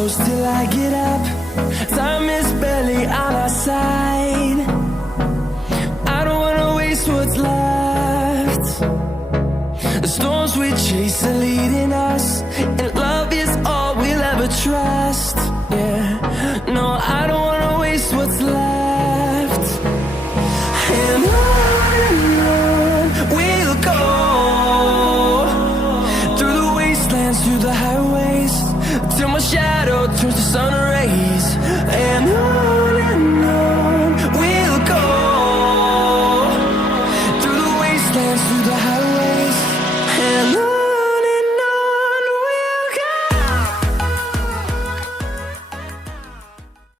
close till I get up. Time is barely on our side. I don't wanna waste what's left. The storms we chase are leading us, and love is all we'll ever trust. Yeah, no, I don't wanna waste what's left. And on we'll go, through the wastelands, through the highways, till my shadow turns to sun rays. And on we'll go, through the wastelands, through the highways.